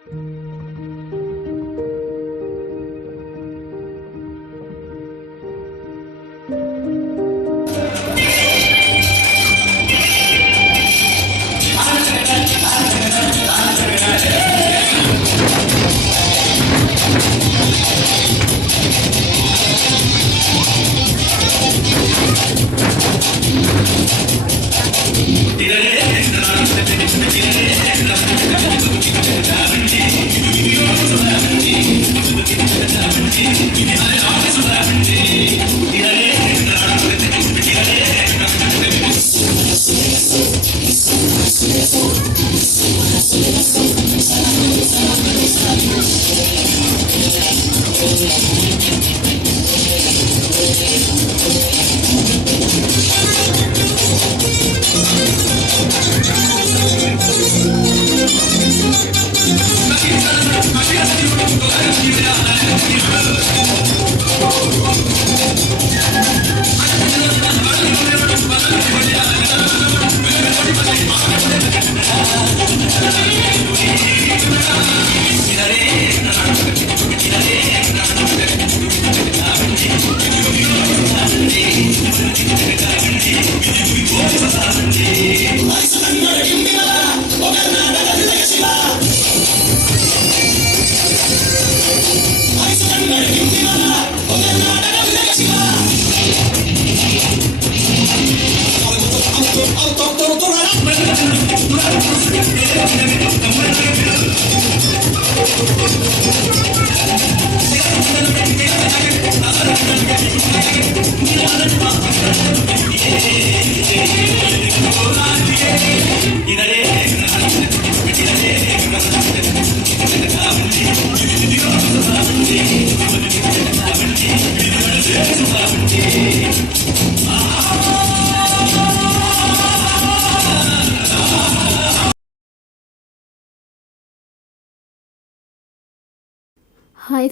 Hi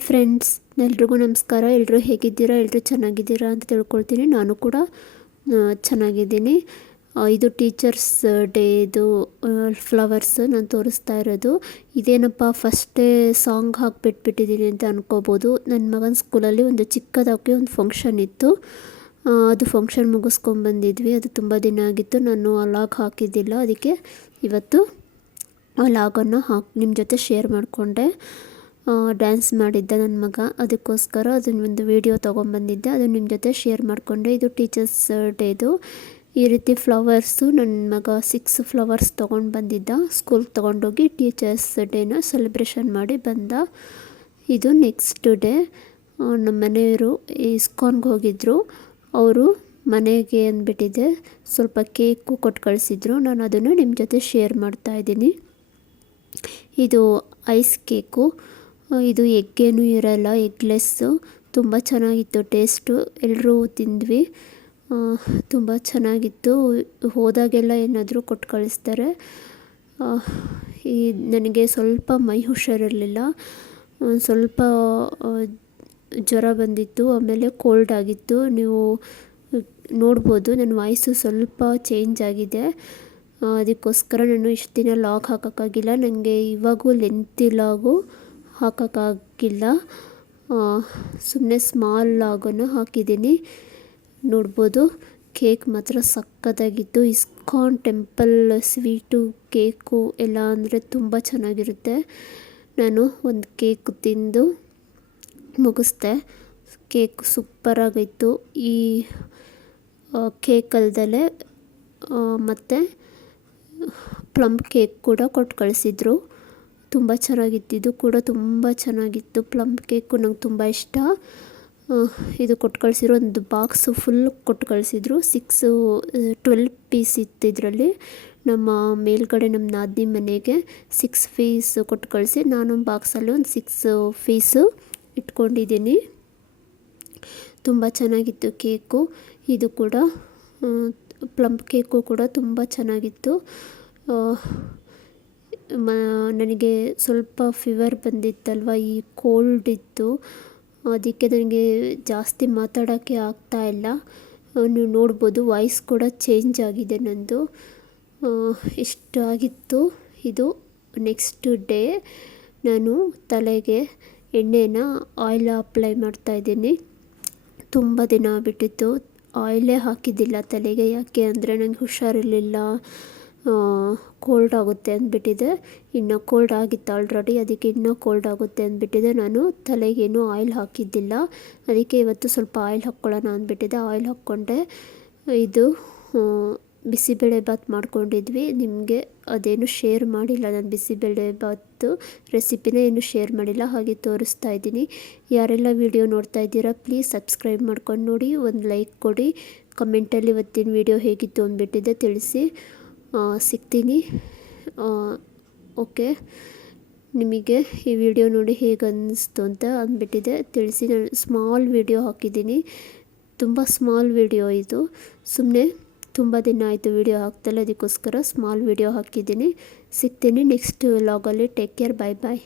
friends, ಎಲ್ರಿಗೂ ನಮಸ್ಕಾರ. ಎಲ್ಲರೂ ಹೇಗಿದ್ದೀರಾ? ಎಲ್ಲರೂ ಚೆನ್ನಾಗಿದ್ದೀರಾ ಅಂತ ತಿಳ್ಕೊಳ್ತೀನಿ. ನಾನು ಕೂಡ ಚೆನ್ನಾಗಿದ್ದೀನಿ. ಇದು ಟೀಚರ್ಸ್ ಡೇದು ಫ್ಲವರ್ಸ್ ನಾನು ತೋರಿಸ್ತಾ ಇರೋದು. ಇದೇನಪ್ಪ ಫಸ್ಟ್ ಡೇ ಸಾಂಗ್ ಹಾಕಿಬಿಟ್ಟಿದ್ದೀನಿ ಅಂತ ಅನ್ಕೋಬೋದು. ನನ್ನ ಮಗನ ಸ್ಕೂಲಲ್ಲಿ ಒಂದು ಚಿಕ್ಕದಾಗಿ ಒಂದು ಫಂಕ್ಷನ್ ಇತ್ತು. ಅದು ಫಂಕ್ಷನ್ ಮುಗಿಸ್ಕೊಂಡ್ಬಂದಿದ್ವಿ. ಅದು ತುಂಬ ದಿನ ಆಗಿತ್ತು, ನಾನು ಆ ಲಾಗ್ ಹಾಕಿದ್ದಿಲ್ಲ. ಅದಕ್ಕೆ ಇವತ್ತು ಆ ಲಾಗನ್ನು ನಿಮ್ಮ ಜೊತೆ ಶೇರ್ ಮಾಡಿಕೊಂಡೆ. ಡ್ಯಾನ್ಸ್ ಮಾಡಿದ್ದ ನನ್ನ ಮಗ, ಅದಕ್ಕೋಸ್ಕರ ಅದನ್ನೊಂದು ವಿಡಿಯೋ ತೊಗೊಂಬಂದಿದ್ದೆ. ಅದನ್ನು ನಿಮ್ಮ ಜೊತೆ ಶೇರ್ ಮಾಡಿಕೊಂಡೆ. ಇದು ಟೀಚರ್ಸ್ ಡೇದು ಈ ರೀತಿ ಫ್ಲವರ್ಸು ನನ್ನ ಮಗ 6 ಫ್ಲವರ್ಸ್ ತೊಗೊಂಡು ಬಂದಿದ್ದ. ಸ್ಕೂಲ್ಗೆ ತೊಗೊಂಡೋಗಿ ಟೀಚರ್ಸ್ ಡೇನ ಸೆಲೆಬ್ರೇಷನ್ ಮಾಡಿ ಬಂದ. ಇದು ನೆಕ್ಸ್ಟ್ ಡೇ ನಮ್ಮ ಮನೆಯವರು ಇಸ್ಕಾನ್ಗೆ ಹೋಗಿದ್ದರು. ಅವರು ಮನೆಗೆ ಅಂದ್ಬಿಟ್ಟಿದ್ದೆ ಸ್ವಲ್ಪ ಕೇಕು ಕೊಟ್ಟು ಕಳಿಸಿದ್ರು. ನಾನು ಅದನ್ನು ನಿಮ್ಮ ಜೊತೆ ಶೇರ್ ಮಾಡ್ತಾಯಿದ್ದೀನಿ. ಇದು ಐಸ್ ಕೇಕು. ಇದು ಎಗ್ಗೇನೂ ಇರಲ್ಲ, ಎಗ್ಲೆಸ್ಸು. ತುಂಬ ಚೆನ್ನಾಗಿತ್ತು ಟೇಸ್ಟು. ಎಲ್ಲರೂ ತಿಂದ್ವಿ. ತುಂಬ ಚೆನ್ನಾಗಿತ್ತು. ಹೋದಾಗೆಲ್ಲ ಏನಾದರೂ ಕೊಟ್ಟು ಕಳಿಸ್ತಾರೆ. ನನಗೆ ಸ್ವಲ್ಪ ಮೈ ಹುಷಾರಿರಲಿಲ್ಲ, ಸ್ವಲ್ಪ ಜ್ವರ ಬಂದಿತ್ತು, ಆಮೇಲೆ ಕೋಲ್ಡ್ ಆಗಿತ್ತು. ನೀವು ನೋಡ್ಬೋದು ನನ್ನ ವಾಯ್ಸು ಸ್ವಲ್ಪ ಚೇಂಜ್ ಆಗಿದೆ. ಅದಕ್ಕೋಸ್ಕರ ನಾನು ಇಷ್ಟು ದಿನ ಲಾಗ್ ಹಾಕೋಕ್ಕಾಗಿಲ್ಲ. ನನಗೆ ಇವಾಗೂ ಲೆಂತಿ ಲಾಗು ಹಾಕೋಕ್ಕಾಗಿಲ್ಲ. ಸುಮ್ಮನೆ ಸ್ಮಾಲ್ ಲಾಗನ್ನು ಹಾಕಿದ್ದೀನಿ. ನೋಡ್ಬೋದು ಕೇಕ್ ಮಾತ್ರ ಸಕ್ಕತ್ತಾಗಿತ್ತು. ಇಸ್ಕಾನ್ ಟೆಂಪಲ್ ಸ್ವೀಟು ಕೇಕು ಎಲ್ಲ ಅಂದರೆ ತುಂಬ ಚೆನ್ನಾಗಿರುತ್ತೆ. ನಾನು ಒಂದು ಕೇಕ್ ತಿಂದು ಮುಗಿಸ್ದೆ. ಕೇಕ್ ಸೂಪರಾಗಿತ್ತು. ಈ ಕೇಕ್ ಅಲ್ದಲೇ ಮತ್ತು ಪ್ಲಮ್ ಕೇಕ್ ಕೂಡ ಕೊಟ್ಟು ಕಳಿಸಿದ್ರು. ತುಂಬ ಚೆನ್ನಾಗಿತ್ತು. ಇದು ಕೂಡ ತುಂಬ ಚೆನ್ನಾಗಿತ್ತು. ಪ್ಲಮ್ ಕೇಕು ನಂಗೆ ತುಂಬ ಇಷ್ಟ. ಇದು ಕೊಟ್ಟು ಕಳಿಸಿರೋ ಒಂದು ಬಾಕ್ಸು ಫುಲ್ ಕೊಟ್ಟು ಕಳಿಸಿದ್ರು. 12 ಪೀಸ್ ಇತ್ತು ಇದರಲ್ಲಿ. ನಮ್ಮ ಮೇಲ್ಗಡೆ ನಮ್ಮ ನಾದಿನಿ ಮನೆಗೆ 6 ಪೀಸ್ ಕೊಟ್ಟು ಕಳಿಸಿ, ನಾನು ಬಾಕ್ಸಲ್ಲಿ ಒಂದು 6 ಪೀಸು ಇಟ್ಕೊಂಡಿದ್ದೀನಿ. ತುಂಬ ಚೆನ್ನಾಗಿತ್ತು ಕೇಕು. ಇದು ಕೂಡ ಪ್ಲಮ್ ಕೇಕು ಕೂಡ ತುಂಬ ಚೆನ್ನಾಗಿತ್ತು. ನನಗೆ ಸ್ವಲ್ಪ ಫೀವರ್ ಬಂದಿತ್ತಲ್ವ, ಈ ಕೋಲ್ಡ್ ಇತ್ತು. ಅದಕ್ಕೆ ನನಗೆ ಜಾಸ್ತಿ ಮಾತಾಡೋಕ್ಕೆ ಆಗ್ತಾಯಿಲ್ಲ. ನೀವು ನೋಡ್ಬೋದು ವಾಯ್ಸ್ ಕೂಡ ಚೇಂಜ್ ಆಗಿದೆ ನನ್ನದು. ಇಷ್ಟಾಗಿತ್ತು. ಇದು ನೆಕ್ಸ್ಟ್ ಡೇ ನಾನು ತಲೆಗೆ ಎಣ್ಣೆನ ಆಯಿಲ್ ಅಪ್ಲೈ ಮಾಡ್ತಾಯಿದ್ದೀನಿ. ತುಂಬ ದಿನ ಆಗಿಬಿಟ್ಟಿತ್ತು, ಆಯಿಲೇ ಹಾಕಿದ್ದಿಲ್ಲ ತಲೆಗೆ. ಯಾಕೆ ಅಂದರೆ ನನಗೆ ಹುಷಾರಿರಲಿಲ್ಲ, ಕೋಲ್ಡ್ ಆಗುತ್ತೆ ಅಂದ್ಬಿಟ್ಟಿದೆ. ಇನ್ನು ಕೋಲ್ಡ್ ಆಗಿತ್ತು ಆಲ್ರೆಡಿ, ಅದಕ್ಕೆ ಇನ್ನೂ ಕೋಲ್ಡ್ ಆಗುತ್ತೆ ಅಂದ್ಬಿಟ್ಟಿದೆ. ನಾನು ತಲೆಗೇನು ಆಯಿಲ್ ಹಾಕಿದ್ದಿಲ್ಲ, ಅದಕ್ಕೆ ಇವತ್ತು ಸ್ವಲ್ಪ ಆಯಿಲ್ ಹಾಕ್ಕೊಳ್ಳೋಣ ಅಂದ್ಬಿಟ್ಟಿದೆ. ಆಯಿಲ್ ಹಾಕ್ಕೊಂಡೆ. ಇದು ಬಿಸಿಬೇಳೆ ಬಾತ್ ಮಾಡ್ಕೊಂಡಿದ್ವಿ. ನಿಮಗೆ ಅದೇನು ಶೇರ್ ಮಾಡಿಲ್ಲ, ನಾನು ಬಿಸಿಬೇಳೆ ಬಾತು ರೆಸಿಪಿನ ಏನು ಶೇರ್ ಮಾಡಿಲ್ಲ, ಹಾಗೆ ತೋರಿಸ್ತಾ ಇದ್ದೀನಿ. ಯಾರೆಲ್ಲ ವಿಡಿಯೋ ನೋಡ್ತಾ ಇದ್ದೀರಾ ಪ್ಲೀಸ್ ಸಬ್ಸ್ಕ್ರೈಬ್ ಮಾಡ್ಕೊಂಡು ನೋಡಿ, ಒಂದು ಲೈಕ್ ಕೊಡಿ, ಕಮೆಂಟಲ್ಲಿ ಇವತ್ತಿನ ವಿಡಿಯೋ ಹೇಗಿತ್ತು ಅಂದ್ಬಿಟ್ಟಿದೆ ತಿಳಿಸಿ. ಸಿಗ್ತೀನಿ. ಓಕೆ, ನಿಮಗೆ ಈ ವಿಡಿಯೋ ನೋಡಿ ಹೇಗೆ ಅನ್ನಿಸ್ತು ಅಂತ ಅಂದ್ಬಿಟ್ಟಿದೆ ತಿಳಿಸಿ. ನಾನು ಸ್ಮಾಲ್ ವಿಡಿಯೋ ಹಾಕಿದ್ದೀನಿ, ತುಂಬ ಸ್ಮಾಲ್ ವಿಡಿಯೋ ಇದು. ಸುಮ್ಮನೆ ತುಂಬ ದಿನ ಆಯಿತು ವಿಡಿಯೋ ಹಾಕ್ತಲ್ಲ, ಅದಕ್ಕೋಸ್ಕರ ಸ್ಮಾಲ್ ವಿಡಿಯೋ ಹಾಕಿದ್ದೀನಿ. ಸಿಗ್ತೀನಿ ನೆಕ್ಸ್ಟ್ ವ್ಲಾಗಲ್ಲಿ. ಟೇಕ್ ಕೇರ್, ಬಾಯ್ ಬಾಯ್.